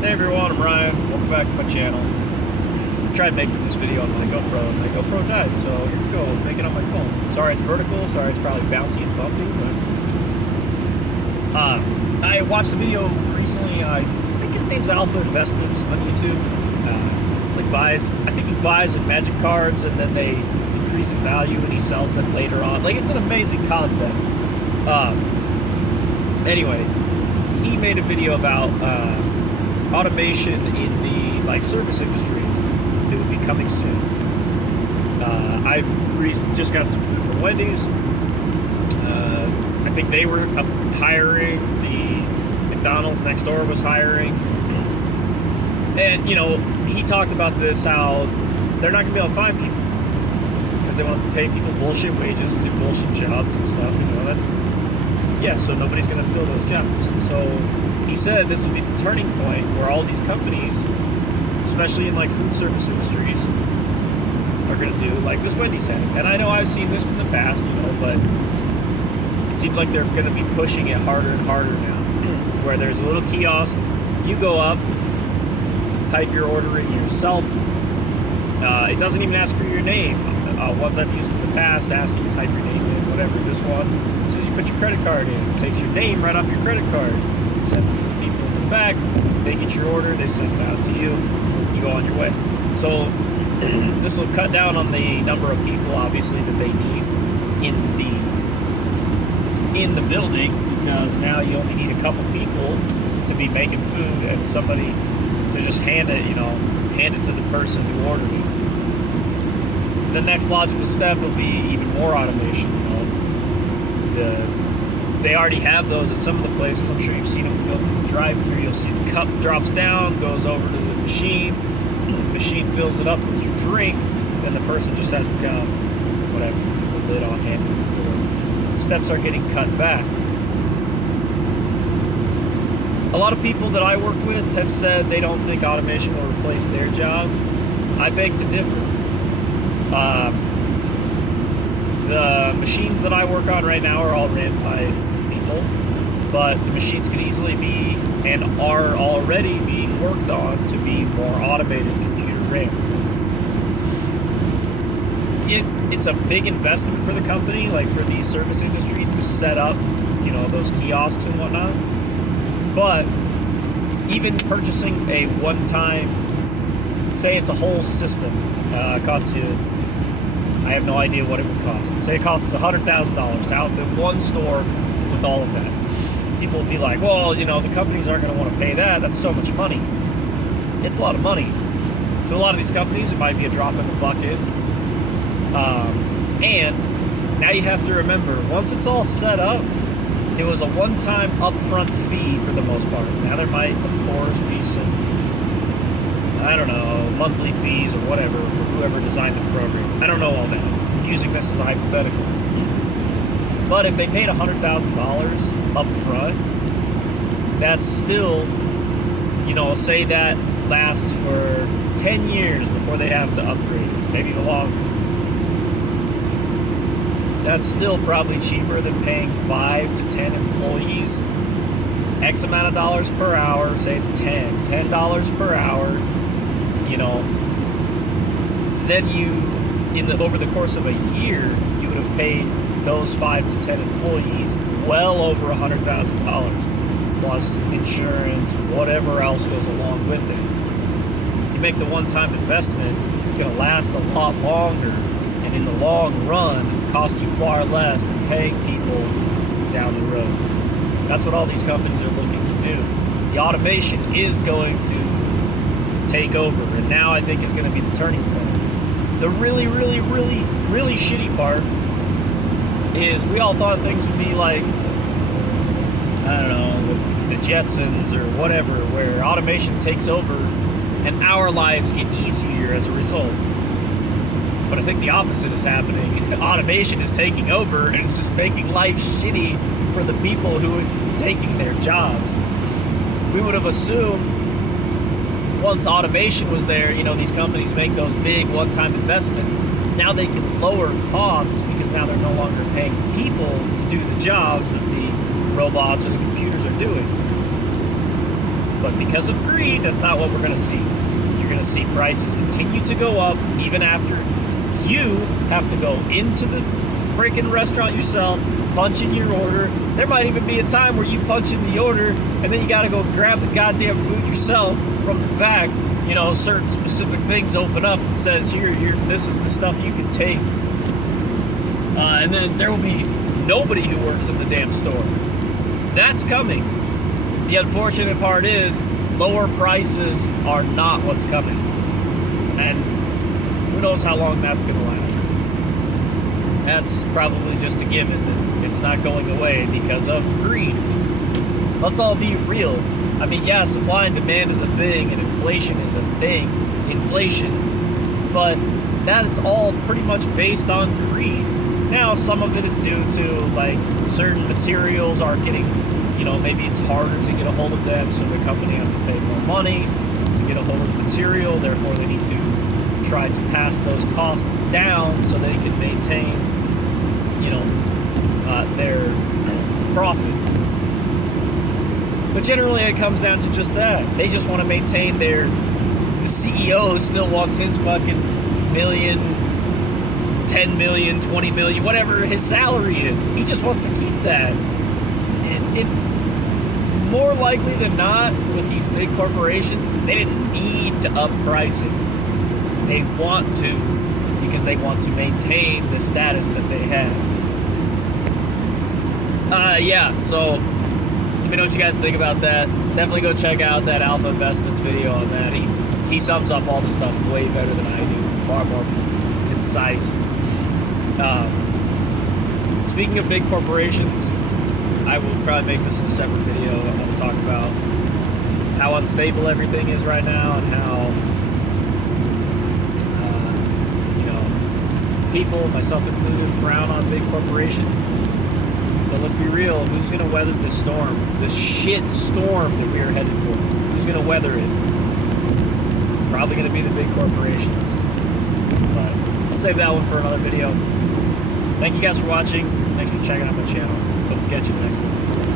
Hey everyone, I'm Ryan. Welcome back to my channel. I tried making this video on my GoPro and my GoPro died, so here we go, make it on my phone. Sorry it's vertical, sorry it's probably bouncy and bumpy, but I watched the video recently. I think his name's Alpha Investments on YouTube. I think he buys magic cards and then they increase in value and he sells them later on. Like, it's an amazing concept. Anyway, he made a video about automation in the service industries that would be coming soon. I just got some food from Wendy's. I think they were hiring. The McDonald's next door was hiring. And, he talked about this, how they're not going to be able to find people because they want to pay people bullshit wages to do bullshit jobs and stuff, so nobody's going to fill those jobs. So he said this will be the turning point where all these companies, especially in food service industries, are going to do like this Wendy's had. And I know I've seen this in the past, but it seems like they're going to be pushing it harder and harder now, where there's a little kiosk, you go up, type your order in yourself. It doesn't even ask for your name. Ones I've used in the past asks you to type your name in, whatever. This one says you put your credit card in, takes your name right off your credit card, sends it to the people in the back, they get your order, they send it out to you, you go on your way. So this will cut down on the number of people, obviously, that they need in the building, because now you only need a couple people to be making food and somebody to just hand it to the person who ordered it. The next logical step will be even more automation. They already have those at some of the places. I'm sure you've seen them go through the drive-thru. You'll see the cup drops down, goes over to the machine. The machine fills it up with your drink. Then the person just has to come, whatever, put the lid on, hand it to the door. The steps are getting cut back. A lot of people that I work with have said they don't think automation will replace their job. I beg to differ. The machines that I work on right now are all ran by people, but the machines could easily be and are already being worked on to be more automated, computer ran. It's a big investment for the company, for these service industries to set up, those kiosks and whatnot. But even purchasing a one-time, say it's a whole system, costs you, I have no idea what it would cost. Say it costs $100,000 to outfit one store with all of that. People would be like, well, the companies aren't going to want to pay that. That's so much money. It's a lot of money. To a lot of these companies, it might be a drop in the bucket. And now you have to remember, once it's all set up, it was a one-time upfront fee for the most part. Now there might, of course, be some, monthly fees or whatever for whoever designed the program. I don't know all that. I'm using this as a hypothetical. But if they paid $100,000 up front, that's still, say that lasts for 10 years before they have to upgrade it, maybe even longer. That's still probably cheaper than paying 5 to 10 employees X amount of dollars per hour. Say it's $10 per hour. Then over the course of a year, you would have paid those 5 to 10 employees well over $100,000, plus insurance, whatever else goes along with it. You make the one-time investment, it's going to last a lot longer, and in the long run, cost you far less than paying people down the road. That's what all these companies are looking to do. The automation is going to take over, and now I think is going to be the turning point. The really, really, really, really shitty part is we all thought things would be like, the Jetsons or whatever, where automation takes over and our lives get easier as a result. But I think the opposite is happening. Automation is taking over and it's just making life shitty for the people who it's taking their jobs. We would have assumed once automation was there, these companies make those big one-time investments. Now they can lower costs because now they're no longer paying people to do the jobs that the robots or the computers are doing. But because of greed, that's not what we're going to see. You're going to see prices continue to go up even after you have to go into the freaking restaurant yourself, punch in your order. There might even be a time where you punch in the order and then you got to go grab the goddamn food yourself from the back. You know, certain specific things open up and says, here, this is the stuff you can take. And then there will be nobody who works in the damn store. That's coming. The unfortunate part is lower prices are not what's coming. And who knows how long that's going to last. That's probably just a given that it's not going away because of greed. Let's all be real. I mean, yeah, supply and demand is a thing, and inflation is a thing. But that is all pretty much based on greed. Now, some of it is due to, like, certain materials are getting, you know, maybe it's harder to get a hold of them, so the company has to pay more money to get a hold of the material. Therefore, they need to try to pass those costs down so they can maintain, you know, their profits. But generally, it comes down to just that. They just want to maintain the CEO still wants his fucking million, 10 million, 20 million, whatever his salary is. He just wants to keep that. It more likely than not, with these big corporations, they didn't need to up pricing. They want to, because they want to maintain the status that they have. Yeah, so let me know what you guys think about that. Definitely go check out that Alpha Investments video on that. He sums up all the stuff way better than I do. Far more concise. Speaking of big corporations, I will probably make this in a separate video. I'll talk about how unstable everything is right now and how, you know, people, myself included, frown on big corporations. But let's be real, who's going to weather this storm? This shit storm that we are headed for? Who's going to weather it? It's probably going to be the big corporations. But I'll save that one for another video. Thank you guys for watching. Thanks for checking out my channel. Hope to catch you in the next one.